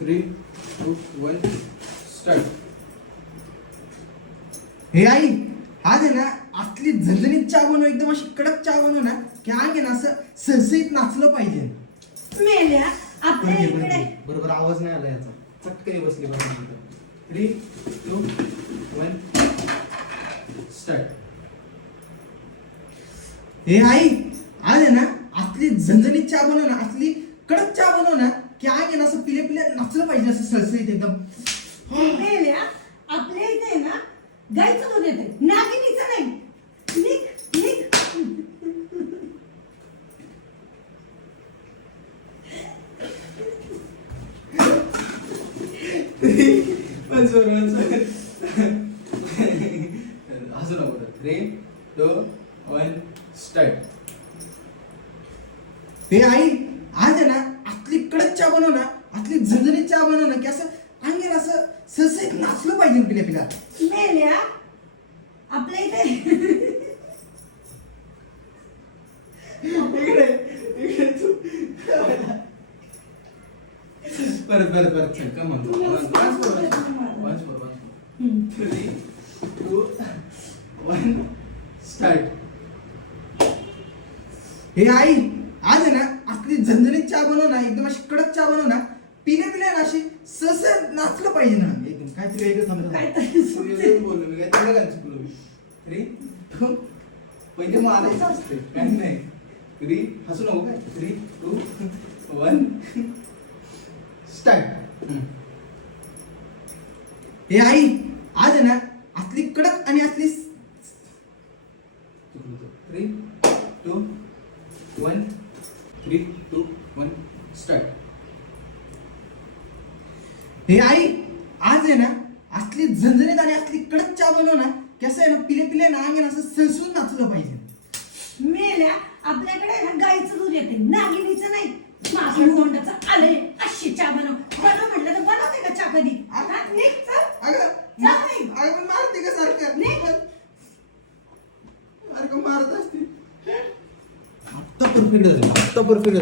3, 2, 1 start. हे आई, आज आहे ना असली झणझणीत चहा बनव, एकदम अशी कडक चहा बनव ना की अंग आहे ना असं सहसईत नाचलं पाहिजे. मेल्या आपल्या इकडे बरोबर आवाज नाही आला याचा. चटकन बसली बरोबर. 3, 2, 1 स्टार्ट. हे आई, आज आहे ना असली झणझणीत चहा बनव ना, असली कडक चहा बनव ना की अंग आहे ना असं पिले पिले नाचलं पाहिजे, असं सहसईत एकदम. मेल्या आपल्या इथे आहे ना गायचं दूध येते, नागिनीचं नाही. निघ निघ. हसू नको. 3, 2, 1 स्टार्ट. हे आई, आज आहे ना असली कडक चहा बनव ना, असली झणझणीत चहा बनव ना की असं अंग आहे ना असं सहसईत नाचलं पाहिजे पिल्या पिल्या. मेल्या आपल्या इथे परत चल का म्हणतो. 3, 2, 1 स्टार्ट. हे आई, आज आहे ना असली झणझणीत चहा बनव ना, एकदम अशी कडक चहा बनव ना, पिल्या पिल्या ना अशी सहसईत नाचलं पाहिजे ना एकदम. काहीतरी वेगळं समजा. काहीतरी सुचते. बोललो मी काय त्याला काय चुकलो मी. 3, 2 पहिले मारायचं असते काही नाही. 3 हसू नको काय. 3, 2, 1 स्टार्ट. हे आई, आज आहे ना असली कडक आणि असली 3, 2, 1 3, 2, 1 स्टार्ट. हे आई, आज आहे ना असली झणझणीत आणि असली कडक चहा बनव ना की असं आहे ना पिले पिले ना अंग आहे ना असं सहसून नाचलं पाहिजे. मेल्या आपल्याकडे आहे ना गायचं दूध येते, नागिनीचं नाही. माझं तोंडाचं आलंय अशी चहा बनव. बनव म्हटलं तर बनवते का चहा कधी? आता निघ चल. अगं नाही. अगं मारते का सारखं? नाही. सारखं मारत असते. आत्ता परफेक्ट झालं, आत्ता परफेक्ट झालं.